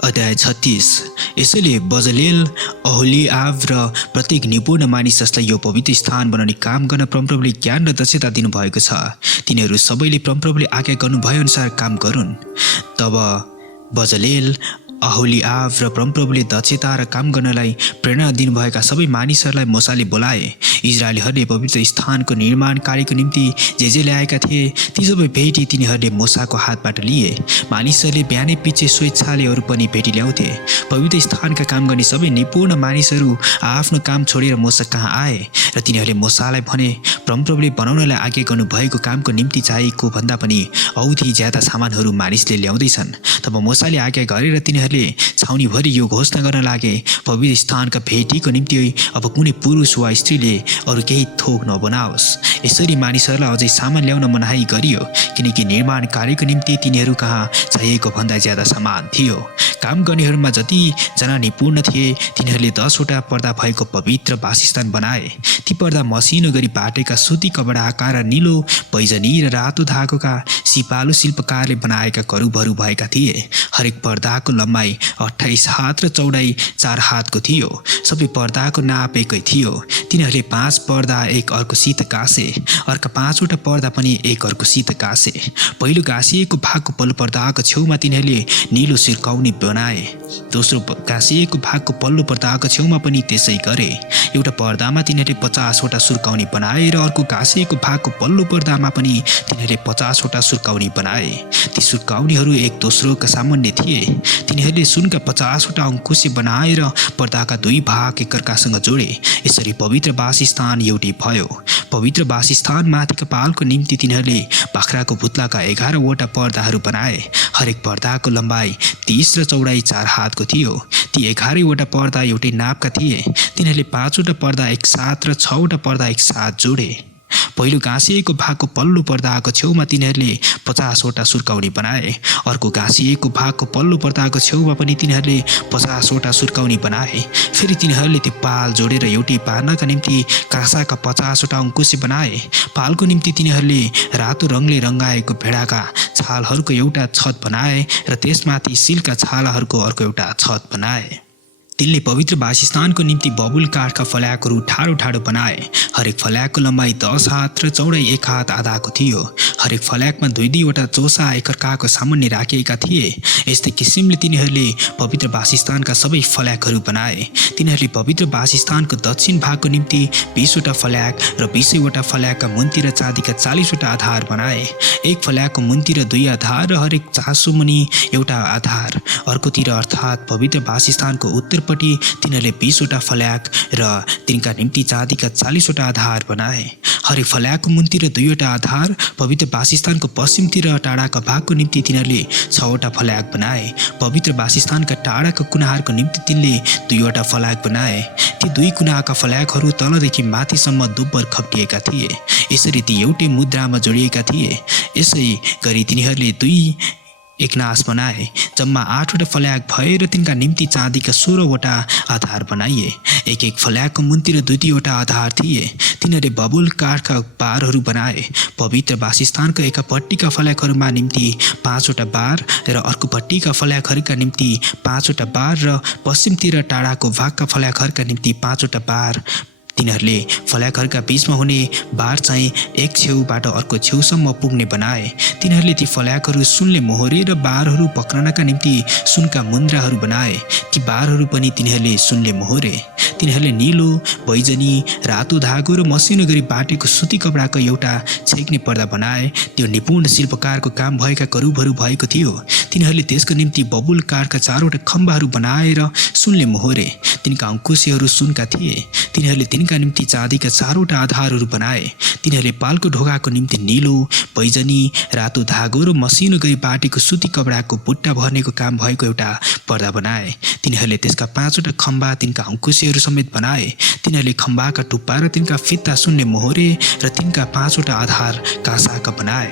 अध्याय 36। यसैले बजलेल, ओहोलिआब र प्रत्येक निपुण मानिस जसलाई यो पवित्र स्थान बनाउने काम गर्न परमप्रभुले ज्ञान र दक्षता दिनुभएको छ, तिनीहरू सबैले परमप्रभुले आज्ञा गर्नुभए अनुसार काम गरून्। तब बजलेल, ओहोलिआब र परमप्रभुले दक्षता र काम गर्नलाई प्रेरणा दिनुभएका सबै मानिसहरूलाई मूसाले बोलाए। इजरायलीहरूले पवित्र स्थानको निर्माण कार्यको निम्ति जे ल्याएका थिए ती सबै भेटी तिनीहरूले मूसाको हातबाट लिए। मानिसहरूले बिहानै पिछे स्वेच्छाले अरू पनि भेटी ल्याउँथे। पवित्र स्थानका काम गर्ने सबै निपुण मानिसहरू आफ्नो काम छोडेर मूसा कहाँ आए र तिनीहरूले मूसालाई भने, परमप्रभुले बनाउनलाई आज्ञा गर्नुभएको कामको निम्ति चाहिएको भन्दा पनि औधी ज्यादा सामानहरू मानिसले ल्याउँदैछन्। तब मूसाले आज्ञा गरेर तिनीहरूले छाउनीभरि यो घोषणा गर्न लागे, पवित्र स्थानका भेटीको निम्ति अब कुनै पुरुष वा स्त्रीले अरू केही थोक नबनाओस्। यसरी मानिसहरूलाई अझै सामान ल्याउन मनाही गरियो, किनकि निर्माण कार्यको निम्ति तिनीहरू कहाँ चाहिएको भन्दा ज्यादा सामान थियो। काम गर्नेहरूमा जतिजना निपुण थिए तिनीहरूले 10वटा पर्दा भएको पवित्र वासस्थान बनाए। ती पर्दा मसिनो गरी बाटेका सुती कपडाका र निलो, बैजनी र रातो धागोका सिपालु शिल्पकारले बनाएका करुबहरू भएका थिए। हरेक पर्दाको लम्बाइ 28 हात र चौडाइ 4 हातको थियो। सबै पर्दाको नाप एकै थियो। तिनीहरूले 5 पर्दा एक अर्कोसित गाँसे, अर्का 5वटा पर्दा पनि एक अर्कोसित गाँसे। पहिलो गाँसिएको भागको पल्लो पर्दाको छेउमा तिनीहरूले निलो सिर्काउनी बनाए। दोस्रो गाँसिएको भागको पल्लो पर्दाको छेउमा पनि त्यसै गरे। एउटा पर्दामा तिनीहरूले 50वटा सुर्काउनी बनाए र अर्को गाँसिएको भागको पल्लो पर्दामा पनि तिनीहरूले 50वटा सुर्काउनी बनाए। ती सुर्काउनीहरू एक दोस्रोका सामान्य थिए। तिनीहरूले सुनका 50वटा अङ्कुशे बनाएर पर्दाका 2 भाग एकअर्कासँग जोडे। यसरी पवित्र वासस्थान एउटै भयो। पवित्र वासस्थान माथिका पालको निम्ति तिनीहरूले बाख्राको पुत्लाका 11वटा पर्दाहरू बनाए। हरेक पर्दाको लम्बाइ 30 र चौडाइ 4 हातको थियो। ती 11वटा पर्दा एउटै नापका थिए। तिनीहरूले 5वटा पर्दा एकसाथ र 6वटा पर्दा एकसाथ जोडे। पहिलो गाँसिएको भागको पल्लो पर्दाको छेउमा तिनीहरूले 50वटा सुर्काउनी बनाए। अर्को गाँसिएको भागको पल्लो पर्दाको छेउमा पनि तिनीहरूले 50वटा सुर्काउनी बनाए। फेरि तिनीहरूले त्यो पाल जोडेर एउटै पार्नका निम्ति काँसाका 50वटा अङ्कुशे बनाए। पालको निम्ति तिनीहरूले रातो रङले रङ्गाएको भेडाका छालहरूको एउटा छत बनाए र त्यसमाथि सिल्का छालाहरूको अर्को एउटा छत बनाए। तिनले पवित्र वासस्थानको निम्ति बबुल काठका फल्याकहरू ठाडो ठाडो बनाए। हरेक फल्याकको लम्बाइ 10 हात र चौडाइ 1 हात आधाको थियो। हरेक फल्याकमा 2-2वटा चोसा एकअर्काको सामुन्ने राखिएका थिए। यस्तै किसिमले तिनीहरूले पवित्र वासस्थानका सबै फल्याकहरू बनाए। तिनीहरूले पवित्र वासस्थानको दक्षिण भागको निम्ति 20वटा फल्याक र 20वटा फल्याकका मुन्तिर चाँदीका 40वटा आधार बनाए। एक फल्याकको मुन्तिर 2 आधार र हरेक चासो मुनि एउटा आधार। अर्कोतिर अर्थात् पवित्र वासस्थानको उत्तर तिनीहरूले 20वटा फल्याक र तिनका निम्ति चाँदीका 40वटा आधार बनाए। हरेक फल्याकको मुन्तिर 2वटा आधार। पवित्र वासस्थानको पश्चिमतिर टाढाका भागको निम्ति तिनीहरूले 6वटा फल्याक बनाए। पवित्र वासस्थानका टाढाका कुनाहरूको निम्ति तिनले 2वटा फल्याक बनाए। ती 2 कुनाका फल्याकहरू तलदेखि माथिसम्म दुब्बर खप्टिएका थिए। यसरी ती एउटै मुद्रामा जोडिएका थिए। यसै गरी तिनीहरूले 2 एकनास बनाए। जम्मा 8वटा फल्याक भए र तिनका निम्ति चाँदीका 16वटा आधार बनाइए। एक फल्याकको मुन्तिर 2-2वटा आधार थिए। तिनीहरूले बबुल काठका बारहरू बनाए। पवित्र वासस्थानको एकापट्टिका फल्याकहरूमा निम्ति 5वटा बार र अर्कोपट्टिका फल्याकहरूका निम्ति 5वटा बार र पश्चिमतिर टाढाको भागका फल्याकहरूका निम्ति 5वटा बार। तिनीहरूले फल्याकहरूका बीचमा हुने बार चाहिँ एक छेउबाट अर्को छेउसम्म पुग्ने बनाए। तिनीहरूले ती फल्याकहरू सुनले मोहरे र बारहरू पक्रनका निम्ति सुनका मुन्द्राहरू बनाए। ती बारहरू पनि तिनीहरूले सुनले मोहरे। तिनीहरूले निलो, बैजनी, रातो धागो र मसिनो गरी बाटेको सुती कपडाको एउटा छेक्ने पर्दा बनाए। त्यो निपुण शिल्पकारको काम भएका करुबहरू भएको थियो। तिनीहरूले त्यसको निम्ति बबुल काठका 4वटा खम्बाहरू बनाएर सुनले मोहरे। तिनका अङ्कुशेहरू सुनका थिए। तिनीहरूले तिनका निम्ति चाँदीका 4वटा आधारहरू बनाए। तिनीहरूले पालको ढोकाको निम्ति निलो, बैजनी, रातो धागो र मसिनो गरी बाटेको सुती कपडाको बुट्टा भर्नेको काम भएको एउटा पर्दा बनाए। तिनीहरूले त्यसका 5वटा खम्बा तिनका अङ्कुशेहरू समेत बनाए। तिनीहरूले खम्बाका टुप्पा र तिनका फित्ता सुनले मोहरे र तिनका 5वटा आधार काँसाका बनाए।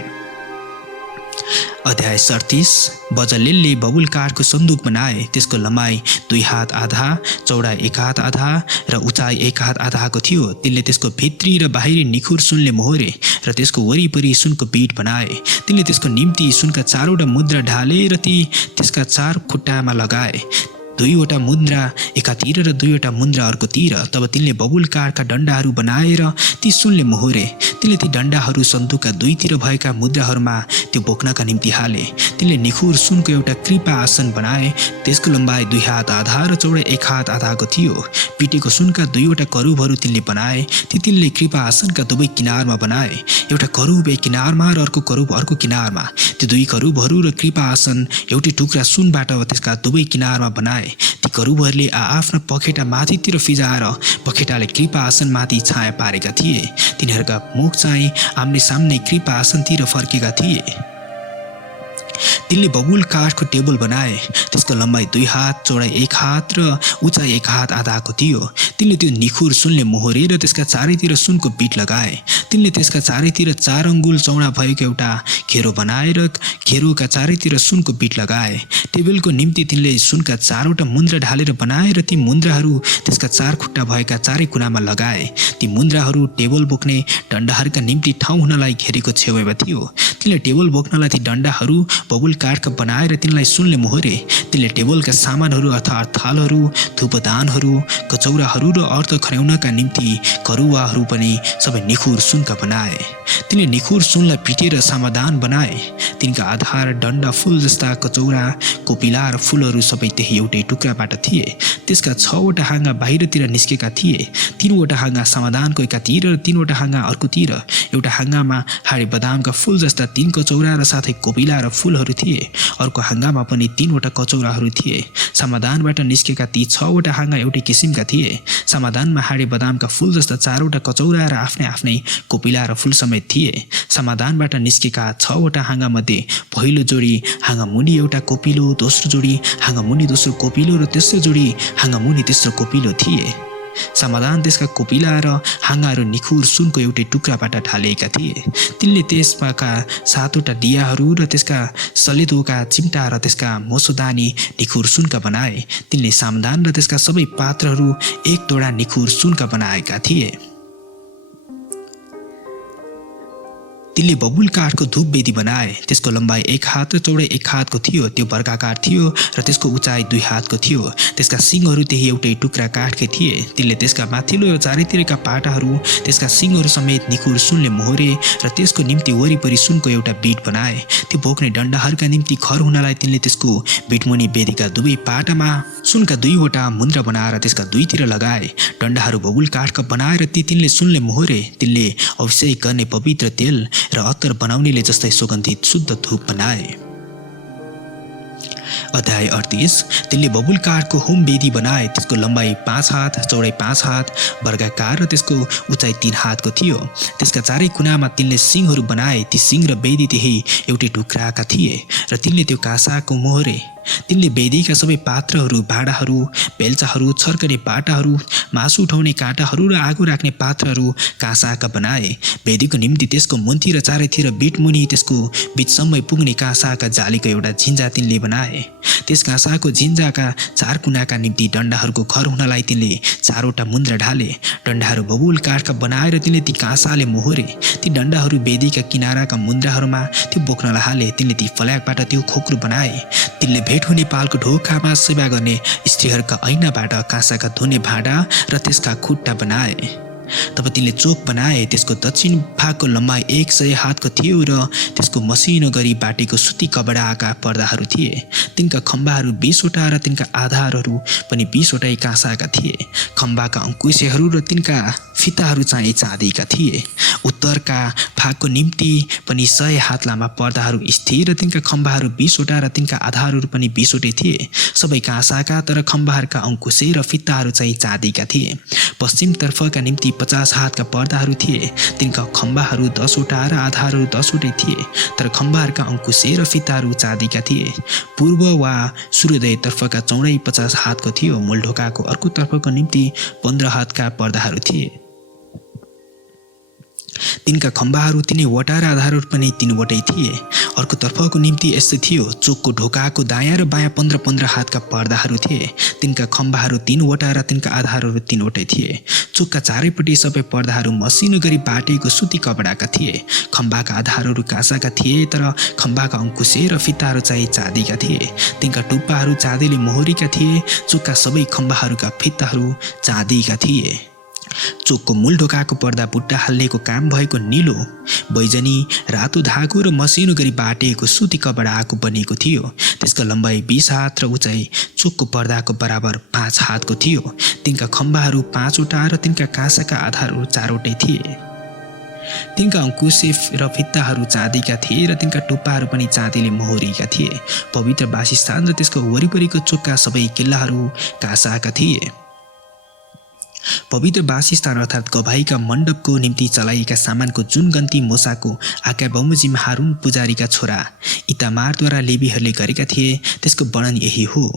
अध्याय 37। बजलेलले बबुल काठको सन्दुक बनाए। त्यसको लम्बाइ 2 हात आधा, चौडाइ 1 हात आधा र उचाइ 1 हात आधाको थियो। तिनले त्यसको भित्री र बाहिरी निखुर सुनले मोहरे र त्यसको वरिपरि सुनको बीट बनाए। तिनले त्यसको निम्ति सुनका 4वटा मुद्रा ढाले र ती त्यसका 4 खुट्टामा लगाए, 2वटा मुद्रा एकातिर र 2वटा मुद्रा अर्कोतिर। तब तिनले बबुल काठका डन्डाहरू बनाएर ती सुनले मोहरे। तिनले ती डन्डाहरू सन्दुकका 2तिर भएका मुद्राहरूमा त्यो बोक्नका निम्ति हाले। तिनले निखुर सुनको एउटा कृपा आसन बनाए। त्यसको लम्बाइ 2 हात आधा र चौडाइ 1 हात आधाको थियो। पिटेको सुनका 2वटा करूबहरू तिनले बनाए। ती तिनले कृपा आसनका दुवै किनारमा बनाए, एउटा करूब एक किनारमा र अर्को करूब अर्को किनारमा। ती 2 करूबहरू र कृपा आसन एउटै टुक्रा सुनबाट त्यसका दुवै किनारमा बनाए। ती करूबहरूले आफ्ना पखेटा माथितिर फिजाएर पखेटाले कृपा आसनमाथि छाया पारेका थिए। तिनीहरूका मुख चाहिँ आम्ने सामने कृपा आसनतिर फर्केका थिए। तिनले बबुल काठको टेबल बनाए। त्यसको लम्बाइ 2 हात, चौडाइ 1 हात र उचाइ 1 हात आधाको थियो। तिनले त्यो निखुर सुनले मोहरे र त्यसका चारैतिर सुनको बीट लगाए। तिनले त्यसका चारैतिर 4 अङ्गुल चौडा भएको एउटा खेरो बनाएर खेरोका चारैतिर सुनको बीट लगाए। टेबलको निम्ति तिनले सुनका 4वटा मुद्रा ढालेर बनाए र ती मुद्राहरू त्यसका 4 खुट्टा भएका चारै कुनामा लगाए। ती मुद्राहरू टेबल बोक्ने डन्डाहरूका निम्ति ठाउँ हुनलाई घेरेको छेउमा थियो। तिनले टेबल बोक्नलाई ती डन्डाहरू बबुल काठका बनाएर तिनलाई सुनले मोहरे। तिनले टेबलका सामानहरू अर्थात् थालहरू, धूपदानहरू, कचौराहरू र अर्थ खर्याउनका निम्ति करुवाहरू पनि सबै निखुर सुनका बनाए। तिनले निखुर सुनलाई पिटेर समाधान बनाए। तिनका आधार, डन्डा, फूल जस्ता कचौरा, कोपिला र फूलहरू सबै त्यही एउटै टुक्राबाट थिए। त्यसका 6वटा हाँगा बाहिरतिर निस्केका थिए। 3वटा हाँगा समाधानको एकातिर र 3वटा हाँगा अर्कोतिर। एउटा हाँगामा हाडे बदामका फूल जस्ता 3 कचौरा र साथै कोपिला र फूलहरू थिए। अर्को हाँगामा पनि 3वटा कचौराहरू थिए। समाधानबाट निस्केका ती 6वटा हाँगा एउटै किसिमका थिए। समाधानमा हाडे बदामका फूल जस्ता 4वटा कचौरा र आफ्नै आफ्नै कोपिला र फूल समेत थिए। समाधानबाट निस्केका 6वटा हाँगा मध्ये पहिलो जोडी हाँगा मुनि एउटा कोपिलो, दोस्रो जोडी हाँगा मुनि दोस्रो कोपिलो र तेस्रो जोडी हाँगा मुनि तेस्रो कोपिलो थिए। समाधान त्यसका कोपिला र हाँगाहरू निखुर सुनको एउटै टुक्राबाट ढालिएका थिए। तिनले त्यसका 7वटा दियाहरू र त्यसका सलेदोका चिम्टा र त्यसका मोसोदानी निखुर सुनका बनाए। तिनले समाधान र त्यसका सबै पात्रहरू 1 तोडा निखुर सुनका बनाएका थिए। तिनले बबुल काठको धूप वेदी बनाए। त्यसको लम्बाइ 1 हात र चौडाइ 1 हातको थियो। त्यो वर्गाकार थियो र त्यसको उचाइ 2 हातको थियो। त्यसका सिङहरू त्यही एउटै टुक्रा काठकै थिए। तिनले त्यसका माथिल्लो र चारैतिरका पाटाहरू त्यसका सिङहरू समेत निखुर सुनले मोहरे र त्यसको निम्ति वरिपरि सुनको एउटा बीट बनाए। त्यो बोक्ने डन्डाहरूका निम्ति खर हुनलाई तिनले त्यसको बीटमुनि वेदीका दुवै पाटामा सुनका 2वटा मुद्रा बनाएर त्यसका 2तिर लगाए। डन्डाहरू बबुल काठका बनाएर तिनले सुनले मोहरे। तिनले अभिषेक गर्ने पवित्र तेल र अत्तर बनाउनेले जस्तै सुगन्धित शुद्ध धूप बनाए। अध्याय 38। तिनले बबुल काठको होम वेदी बनाए। त्यसको लम्बाइ 5 हात, चौडाइ 5 हात, वर्गाकार र त्यसको उचाइ 3 हातको थियो। त्यसका चारै कुनामा तिनले सिङहरू बनाए। ती सिङ र वेदी त्यही एउटै टुक्राका थिए र तिनले त्यो काँसाको मोहरे। तिनले वेदीका सबै पात्रहरू, भाँडाहरू, बेल्चाहरू, छर्कने पाटाहरू, मासु उठाउने काँटाहरू र आगो राख्ने पात्रहरू काँसाका बनाए। वेदीको निम्ति त्यसको मुन्ती र चारैतिर बीटमुनि त्यसको बीचसम्म पुग्ने काँसाका जालीको एउटा झिन्जा तिनले बनाए। त्यस काँसाको झिन्जाका 4 कुनाका निम्ति डन्डाहरूको खर हुनलाई तिनले 4वटा मुद्रा ढाले। डन्डाहरू बबुल काठका बनाएर तिनले ती काँसाले मोहरे। ती डन्डाहरू वेदीका किनाराका मुद्राहरूमा त्यो बोक्नलाई हाले। तिनले ती फल्याकबाट त्यो खोक्रो बनाए। तिनले भेट हुने पालको ढोकामा सेवा गर्ने स्त्रीहरूका ऐनाबाट काँसाका धुने भाँडा र त्यसका खुट्टा बनाए। तब तिनले चोक बनाए। त्यसको दक्षिण भागको लम्बाइ 100 हातको थियो र त्यसको मसिनो गरी बाटेको सुती कपडाका पर्दाहरू थिए। तिनका खम्बाहरू 20वटा र तिनका आधारहरू पनि 20वटै काँसाका थिए। खम्बाका अङ्कुशहरू र तिनका फिताहरू चाहिँ चाँदीका थिए। उत्तरका भागको निम्ति पनि 100 हात लामा पर्दाहरू स्थिर र तिनका खम्बाहरू 20वटा र तिनका आधारहरू पनि 20वटै थिए। सबै काँसाका, तर खम्बाहरूका अङ्कुशे र फिताहरू चाहिँ चाँदीका थिए। पश्चिमतर्फका निम्ति 50 हातका पर्दाहरू थिए। तिनका खम्बाहरू 10वटा र आधारहरू 10वटै थिए, तर खम्बाहरूका अङ्कुशे र फिताहरू चाँदीका थिए। पूर्व वा सूर्योदयतर्फका चौडाइ 50 हातको थियो। मूलढोकाको अर्को तर्फको निम्ति 15 हातका पर्दाहरू थिए। तिनका खम्बाहरू तिनैवटा र आधारहरू पनि तीनवटै थिए। अर्को तर्फको निम्ति यस्तै थियो, चोकको ढोकाको दायाँ र बायाँ 15-15 हातका पर्दाहरू थिए। तिनका खम्बाहरू तीनवटा र तिनका आधारहरू तीनवटै थिए। चोकका चारैपट्टि सबै पर्दाहरू मसिनो गरी बाटेको सुती कपडाका थिए। खम्बाका आधारहरू काँसाका थिए, तर खम्बाका अङ्कुशे र फिताहरू चाहिँ चाँदीका थिए। तिनका टुप्पाहरू चाँदीले मोहरीका थिए। चोकका सबै खम्बाहरूका फिताहरू चाँदीका थिए। चोकको मूल ढोकाको पर्दा बुट्टा हाल्नेको काम भएको नीलो, बैजनी, रातो धागो र मसिनो गरी बाटेको सुती कपडाको बनिएको थियो। त्यसको लम्बाइ 20 हात र उचाइ चोकको पर्दाको बराबर 5 हातको थियो। तिनका खम्बाहरू 5 वटा र तिनका काँसाका आधारहरू 4 वटै थिए। तिनका अङ्कुशे र फित्ताहरू चाँदीका थिए र तिनका टुप्पाहरू पनि चाँदीले मोहरीका थिए। पवित्र वासस्थान र त्यसको वरिपरिको चोकका सबै किल्लाहरू काँसाका थिए। पवित्र वासस्थान अर्थात् गवाहीका मण्डपको निम्ति चलाइएका सामानको जुन गन्ती मोसाको आज्ञा बमोजिम हारुन पुजारीका छोरा इतामारद्वारा लेवीहरूले गरेका थिए, त्यसको वर्णन यही हो।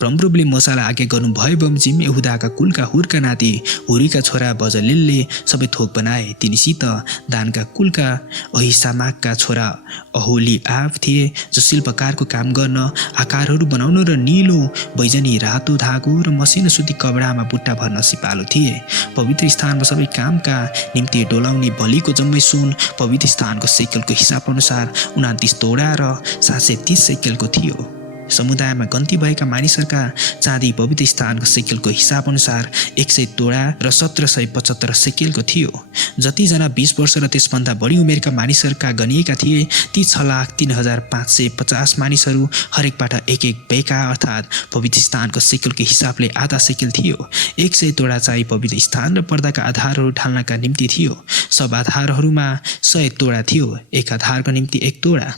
परमप्रभुले मोसालाई आज्ञा गर्नुभयो बमोजिम यहुदाका कुलका हुरका नाति हुरीका छोरा बजलेलले सबै थोक बनाए। तिनीसित दानका कुलका अहिसामाकका छोरा अहोलिआब थिए, जो शिल्पकारको काम गर्न, आकारहरू बनाउन र नीलो, बैजनी, रातो धागो र मसिनो सुती कपडामा बुट्टा भर्न सिपालु थिए। पवित्र स्थानमा सबै कामका निम्ति डोलाउने बलिको जम्मै सुन पवित्र स्थानको सेकलको हिसाब अनुसार 29 तोडा र 730 सेकलको थियो। समुदायमा गन्ती भएका मानिसहरूका चाँदी पवित्र स्थानको सेकेलको हिसाब अनुसार 100 तोडा र 1775 सेकेलको थियो। जतिजना 20 वर्ष र त्यसभन्दा बढी उमेरका मानिसहरूका गनिएका थिए, ती 6,03,550 मानिसहरू हरेकबाट एक बेका अर्थात् पवित्र स्थानको सेकेलको हिसाबले आधा सेकेल थियो। 100 तोडा चाहिँ पवित्र स्थान र पर्दाका आधारहरू ढाल्नका निम्ति थियो। सब आधारहरूमा 100 तोडा थियो, एक आधारको निम्ति 1 तोडा।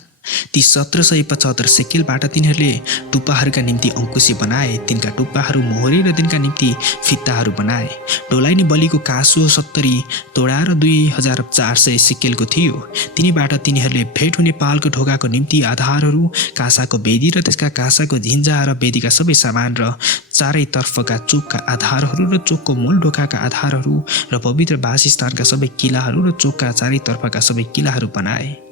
ती 1775 सेकेलबाट तिनीहरूले टुप्पाहरूका निम्ति अङ्कुशी बनाए। तिनका टुप्पाहरू मोहरी र तिनका निम्ति फित्ताहरू बनाए। डोलाइने बलिको काँसो 70 तोडा र 2400 सेकेलको थियो। तिनीबाट तिनीहरूले भेट हुने पालको ढोकाको निम्ति आधारहरू, काँसाको बेदी र त्यसका काँसाको झिन्जा र बेदीका सबै सामान र चारैतर्फका चोकका आधारहरू र चोकको मूल ढोकाका आधारहरू र पवित्र वासस्थानका सबै किलाहरू र चोकका चारैतर्फका सबै किलाहरू बनाए।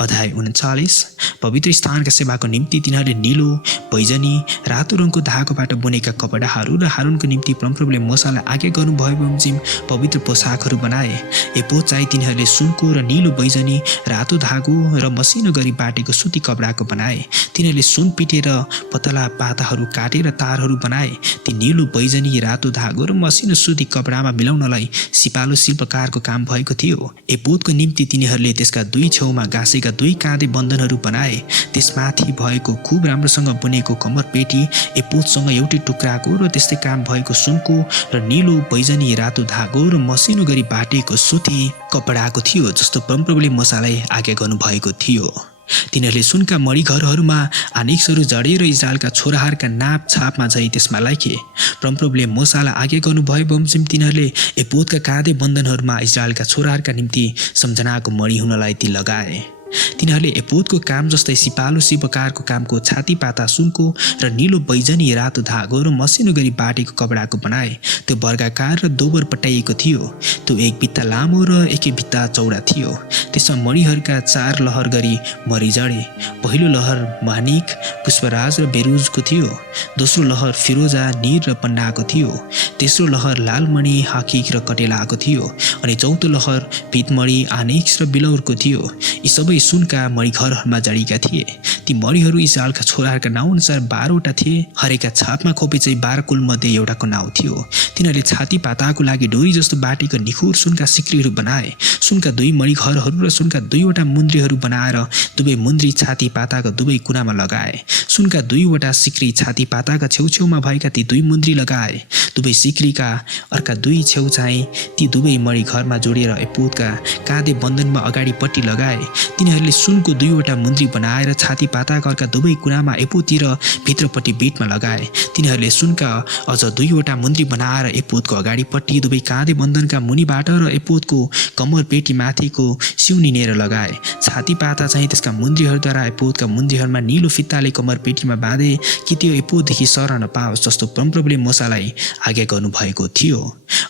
अध्याय 39। पवित्र स्थानका सेवाको निम्ति तिनीहरूले नीलो, बैजनी, रातो रङको धागोबाट बुनेका कपडाहरू र हारुनको निम्ति परमप्रभुले मोसालाई आज्ञा गर्नुभयो बमोजिम पवित्र पोसाकहरू बनाए। एपोद चाहिँ तिनीहरूले सुनको र नीलो, बैजनी, रातो धागो र मसिनो गरी बाटेको सुती कपडाको बनाए। तिनीहरूले सुन पिटेर पतला पाताहरू काटेर तारहरू बनाए। ती नीलो, बैजनी, रातो धागो र मसिनो सुती कपडामा मिलाउनलाई सिपालु शिल्पकारको काम भएको थियो। एपोदको निम्ति तिनीहरूले त्यसका दुई छेउमा गाँसेका 2 काँधे बन्धनहरू बनाए। त्यसमाथि भएको खुब राम्रोसँग बुनेको कम्मरपेटी एपोदसँग एउटै टुक्राको र त्यस्तै काम भएको सुनको र नीलो, बैजनी, रातो धागो र मसिनो गरी बाटेको सुती कपडाको थियो, जस्तो परमप्रभुले मोसालाई आज्ञा गर्नुभएको थियो। तिनीहरूले सुनका मणिघरहरूमा आनिक्सहरू जडेर इजरायलका छोराहरूका नाप छापमा झै त्यसमा लेखे। परमप्रभुले मोसालाई आज्ञा गर्नुभयो बमोजिम तिनीहरूले एपोदका काँधे बन्धनहरूमा इजरायलका छोराहरूका निम्ति सम्झनाको मणि हुनलाई ती लगाए। तिनीहरूले एपोदको काम जस्तै सिपालु शिल्पकारको कामको छातीपाता सुनको र नीलो, बैजनी, रातो धागो र मसिनो गरी बाटेको कपडाको बनाए। त्यो वर्गाकार र दोबर पट्याइएको थियो। त्यो एक भित्ता लामो र एकै भित्ता चौडा थियो। त्यसमा मणिहरूका 4 लहर गरी मणि जडे। पहिलो लहर मानिक, पुष्पराज र बेरुजको थियो। दोस्रो लहर फिरोजा, नीर र पन्नाको थियो। तेस्रो लहर लालमणि, हाकिक र कटेलाको थियो। अनि चौथो लहर पीतमणि, आनिक्स र बिलौरको थियो। यी सबै सुनका मणिघरहरूमा जडिएका थिए। ती मणिहरू इजरायलका छोराहरूका नाउँ अनुसार 12 वटा थिए। हरेका छापमा खोपे चाहिँ 12 कुलमध्ये एउटाको नाउँ थियो। तिनीहरूले छाती पाताको लागि डोरी जस्तो बाटेको निखुर सुनका सिक्रीहरू बनाए। सुनका 2 मणिघरहरू र सुनका 2 वटा मुन्द्रीहरू बनाएर दुवै मुन्द्री छाती पाताको दुवै कुनामा लगाए। सुनका 2 वटा सिक्री छाती पाताका छेउछेउमा भएका ती 2 मुन्द्री लगाए। दुवै सिक्रीका अर्का 2 छेउ चाहिँ ती दुवै मणिघरमा जोडेर एपोदका काँधे बन्धनमा अगाडिपट्टि लगाए। तिनीहरूले सुनको 2वटा मुन्द्री बनाएर छाती पाताघरका दुवै कुनामा एपोतिर भित्रपट्टि बीटमा लगाए। तिनीहरूले सुनका अझ 2वटा मुन्द्री बनाएर एपोदको अगाडिपट्टि दुवै काँधे बन्धनका मुनिबाट र एपोदको कम्मर पेटी माथिको सिउनिनेर लगाए। छाती पाता चाहिँ त्यसका मुन्द्रीहरूद्वारा एपोदका मुन्द्रीहरूमा नीलो फित्ताले कम्मर पेटीमा बाँधे कि त्यो एपोददेखि सर नपाओस् जस्तो परमप्रभुले मोसालाई आज्ञा गर्नुभएको थियो।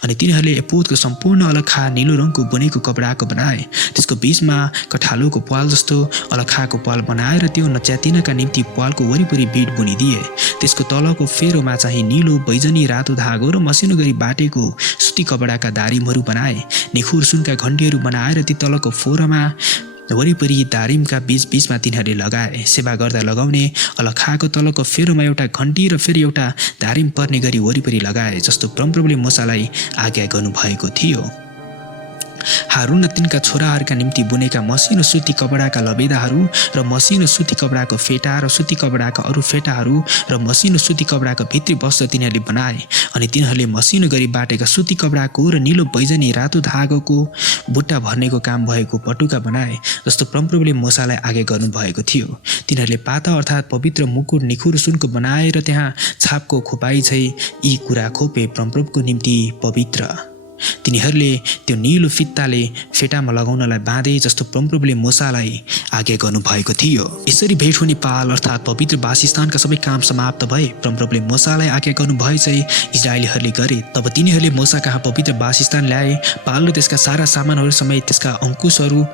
अनि तिनीहरूले एपोदको सम्पूर्ण अलखा नीलो रङको बुनेको कपडाको बनाए। त्यसको बीचमा कठालोको पाल जस्तो अलखाको पाल बनाएर त्यो नच्यातिनका निम्ति पालको वरिपरि बीट बुनिदिए। त्यसको तलको फेरोमा चाहिँ नीलो बैजनी रातो धागो र मसिनो गरी बाटेको सुती कपडाका दारिमहरू बनाए। निखुर सुनका घण्टीहरू बनाएर ती तलको फोरमा वरिपरि दारिमका बीचमा तिनीहरूले लगाए। सेवा गर्दा लगाउने अलखाको तलको फेरोमा एउटा घण्टी र फेरि एउटा दारिम पर्ने गरी वरिपरि लगाए जस्तो परमप्रभुले मोसालाई आज्ञा गर्नुभएको थियो। हारून र तिनका छोराहरूका निम्ति बुनेका मसिनो सुती कपडाका लबेदाहरू र मसिनो सुती कपडाको फेटा र सुती कपडाका अरू फेटाहरू र मसिनो सुती कपडाको भित्री वस्त्र तिनीहरूले बनाए। अनि तिनीहरूले मसिनो गरी बाटेका सुती कपडाको र नीलो बैजनी रातो धागोको बुट्टा भर्नेको काम भएको पटुका बनाए जस्तो परमप्रभुले मोसालाई आज्ञा गर्नुभएको थियो। तिनीहरूले पाता अर्थात् पवित्र मुकुट निखुर सुनको बनाएर त्यहाँ छापको खोपाई चाहिँ यी कुरा खोपे परमप्रभुको निम्ति पवित्र। तिनीहरूले त्यो नीलो फित्ताले फेटामा लगाउनलाई बाँधे जस्तो परमप्रभुले मोसालाई आज्ञा गर्नुभएको थियो। यसरी भेट हुने पाल अर्थात् पवित्र वासस्थानका सबै काम समाप्त भए। परमप्रभुले मोसालाई आज्ञा गर्नुभए चाहिँ इजरायलीहरूले गरे। तब तिनीहरूले मोसा कहाँ पवित्र वासस्थान ल्याए। पाल र त्यसका सारा सामानहरू समेत, त्यसका अङ्कुशहरू,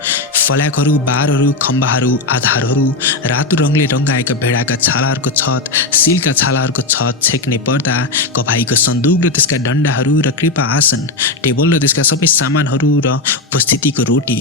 फल्याकहरू, बारहरू, खम्बाहरू, आधारहरू, रातो रङले रङ्गाएका भेडाका छालाहरूको छत, सिलका छालाहरूको छत, छेक्ने पर्दा, गवाहीको सन्दुक र त्यसका डन्डाहरू र कृपा आसन, टेबल र त्यसका सबै सामानहरू र उपस्थितिको रोटी,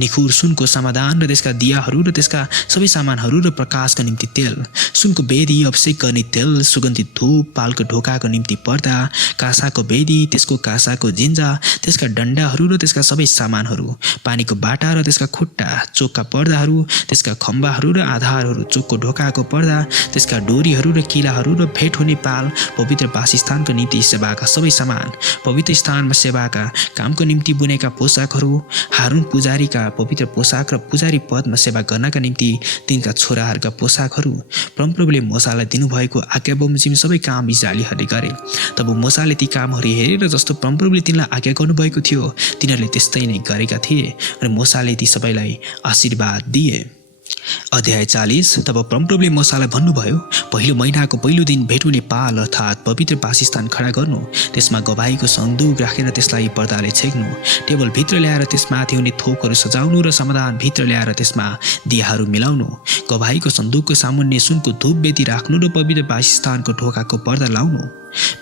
निखुर सुनको समाधान र त्यसका दियाहरू र त्यसका सबै सामानहरू र प्रकाशका निम्ति तेल, सुनको बेदी, अभिषेक गर्ने तेल, सुगन्धित धूप, पालको ढोकाको निम्ति पर्दा, काँसाको बेदी, त्यसको काँसाको जिन्जा, त्यसका डन्डाहरू र त्यसका सबै सामानहरू, पानीको बाटा र त्यसका खुट्टा, चोकका पर्दाहरू, त्यसका खम्बाहरू र आधारहरू, चोकको ढोकाको पर्दा, त्यसका डोरीहरू र किलाहरू र भेट हुने पाल, पवित्र वासस्थानको निम्ति सेवाका सबै सामान, पवित्र स्थानमा सेवाका कामको निम्ति बुनेका पोसाकहरू, हारून पुजारीका पवित्र पोसाक र पुजारी पदमा सेवा गर्नका निम्ति तिनका छोराहरूका पोसाकहरू परमप्रभुले मोसालाई दिनुभएको आज्ञा बमोजिम सबै काम इजरायलीहरूले गरे। तब मोसाले ती कामहरू हेरेर जस्तो परमप्रभुले तिनलाई आज्ञा गर्नुभएको थियो तिनीहरूले त्यस्तै नै गरेका थिए। र मोसाले ती सबैलाई आशीर्वाद दिए। अध्याय 40। तब परमप्रभुले मोसालाई भन्नुभयो, पहिलो महिनाको पहिलो दिन भेट हुने पाल अर्थात् पवित्र वासस्थान खडा गर्नु, त्यसमा गवाहीको सन्दुक राखेर त्यसलाई पर्दाले छेक्नु, टेबल भित्र ल्याएर त्यसमाथि हुने थोकहरू सजाउनु र समाधान भित्र ल्याएर त्यसमा दियाहरू मिलाउनु, गवाहीको सन्दुकको सामुन्ने सुनको धूप बेदी राख्नु र पवित्र वासस्थानको ढोकाको पर्दा लाउनु,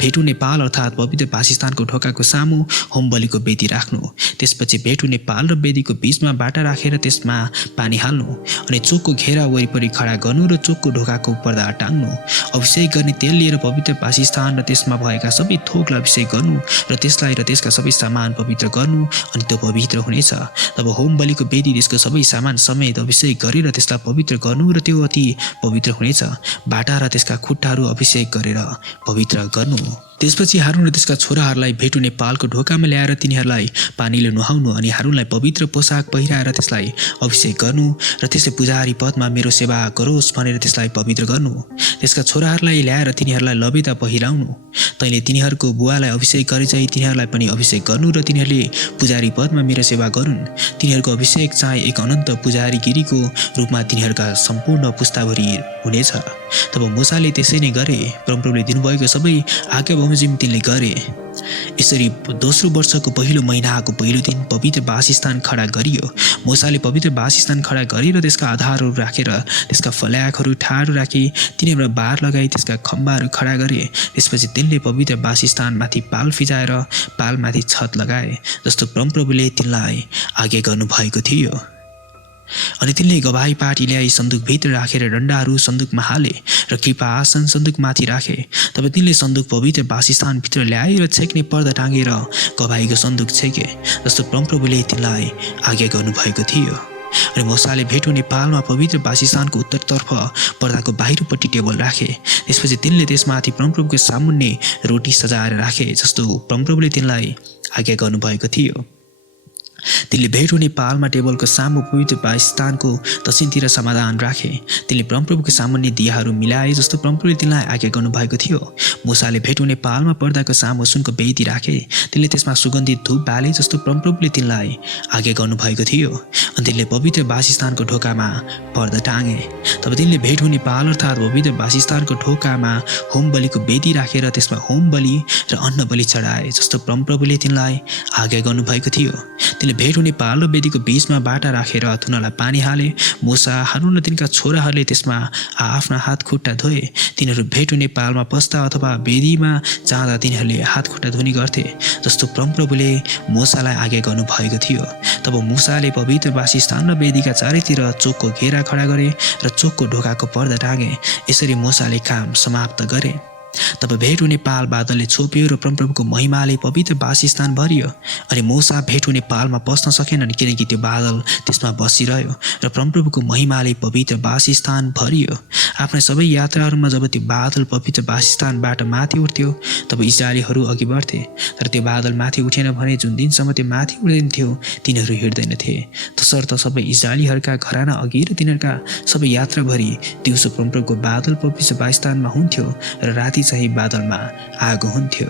भेट हुने पाल अर्थात् पवित्र वासस्थानको ढोकाको सामु होम बलिको बेदी राख्नु, त्यसपछि भेट हुने पाल र बेदीको बीचमा बाटा राखेर त्यसमा पानी हाल्नु, अनि चोकको घेरा वरिपरि खडा गर्नु र चोकको ढोकाको पर्दा टाङ्नु, अभिषेक गर्ने तेल लिएर पवित्र वासस्थान र त्यसमा भएका सबै थोकलाई अभिषेक गर्नु र त्यसलाई र त्यसका सबै सामान पवित्र गर्नु, अनि त्यो पवित्र हुनेछ। तब होम बलिको बेदी त्यसको सबै सामान समेत अभिषेक गरेर त्यसलाई पवित्र गर्नु र त्यो अति पवित्र हुनेछ। बाटा र त्यसका खुट्टाहरू अभिषेक गरेर पवित्र गर्नु। त्यसपछि हारून र त्यसका छोराहरूलाई भेट हुने पालको ढोकामा ल्याएर तिनीहरूलाई पानीले नुहाउनु, अनि हारूनलाई पवित्र पोसाक पहिराएर त्यसलाई अभिषेक गर्नु र त्यसले पुजारी पदमा मेरो सेवा गरोस् भनेर त्यसलाई पवित्र गर्नु। त्यसका छोराहरूलाई ल्याएर तिनीहरूलाई लबेदा पहिराउनु। तैँले तिनीहरूको बुवालाई अभिषेक गरे चाहिँ तिनीहरूलाई पनि अभिषेक गर्नु र तिनीहरूले पुजारी पदमा मेरो सेवा गरून्। तिनीहरूको अभिषेक चाहिँ एक अनन्त पुजारीगिरीको रूपमा तिनीहरूका सम्पूर्ण पुस्ताभरि हुनेछ। तब मोसाले त्यसै नै गरे। परमप्रभुले दिनुभएको सबै आज्ञा बमोजिम तिनले गरे। यसरी दोस्रो वर्षको पहिलो महिनाको पहिलो दिन पवित्र वासस्थान खडा गरियो। मोसाले पवित्र वासस्थान खडा गरेर त्यसका आधारहरू राखेर त्यसका फल्याकहरू ठाडो राखी तिनीहरूमा बार लगाई त्यसका खम्बाहरू खडा गरे। त्यसपछि तिनले पवित्र वासस्थानमाथि पाल फिजाएर पालमाथि छत लगाए जस्तो परमप्रभुले तिनलाई आज्ञा गर्नुभएको थियो। अनि तिनले गवाही पाटी ल्याई सन्दुकभित्र राखेर डन्डाहरू सन्दुकमा हाले र कृपा आसन सन्दुकमाथि राखे। तब तिनले सन्दुक पवित्र वासस्थानभित्र ल्याए र छेक्ने पर्दा टाँगेर गवाहीको सन्दुक छेके जस्तो परमप्रभुले तिनलाई आज्ञा गर्नुभएको थियो। अनि मोसाले भेट हुने पालमा पवित्र वासस्थानको उत्तरतर्फ पर्दाको बाहिरपट्टि टेबल राखे। त्यसपछि तिनले त्यसमाथि परमप्रभुको सामुन्ने रोटी सजाएर राखे जस्तो परमप्रभुले तिनलाई आज्ञा गर्नुभएको थियो। तिनले भेट हुने पालमा टेबलको सामु पवित्र वासस्थानको दक्षिणतिर समाधान राखे। तिनले परमप्रभुको सामुन्ने दियाहरू मिलाए जस्तो परमप्रभुले तिनलाई आज्ञा गर्नुभएको थियो। मूसाले भेट हुने पालमा पर्दाको सामु सुनको वेदी राखे। तिनले त्यसमा सुगन्धित धूप बाले जस्तो परमप्रभुले तिनलाई आज्ञा गर्नुभएको थियो। अनि तिनले पवित्र वासस्थानको ढोकामा पर्दा टाँगे। तब तिनले भेट हुने पाल अर्थात् पवित्र वासस्थानको ढोकामा होम बलिको वेदी राखेर त्यसमा होम बलि र अन्न बलि चढाए जस्तो परमप्रभुले तिनलाई आज्ञा गर्नुभएको थियो। तिनले भेट हुने पाल र वेदीको बीचमा बाटा राखेर थुनालाई पानी हाले। मूसा, हारून र तिनका छोराहरूले त्यसमा आफ्ना हात खुट्टा धोए। तिनीहरू भेट हुने पालमा पस्दा अथवा वेदीमा जाँदा तिनीहरूले हात खुट्टा धुने गर्थे जस्तो परमप्रभुले मूसालाई आज्ञा गर्नुभएको थियो। तब मूसाले पवित्र वासस्थान र वेदीका चारैतिर चोकको घेरा खडा गरे र चोकको ढोकाको पर्दा टाँगे। यसरी मूसाले काम समाप्त गरे। तब भेट हुने पाल बादलले छोप्यो र परमप्रभुको महिमाले पवित्र वासस्थान भरियो। अनि मूसा भेट हुने पालमा पस्न सकेनन् किनकि त्यो बादल त्यसमा बसिरह्यो र परमप्रभुको महिमाले पवित्र वासस्थान भरियो। आफ्ना सबै यात्राहरूमा जब त्यो बादल पवित्र वासस्थानबाट माथि उठ्थ्यो तब इस्राएलीहरू अघि बढ्थे। तर त्यो बादल माथि उठेन भने जुन दिनसम्म त्यो माथि उठ्दैन थियो तिनीहरू हिँड्दैनथे। तसर्थ सबै इस्राएलीहरूका घराना अघि र तिनीहरूका सबै यात्राभरि दिउँसो परमप्रभुको बादल पवित्र वासस्थानमा हुन्थ्यो र राति चाहिँ बादलमा आगो हुन्थ्यो।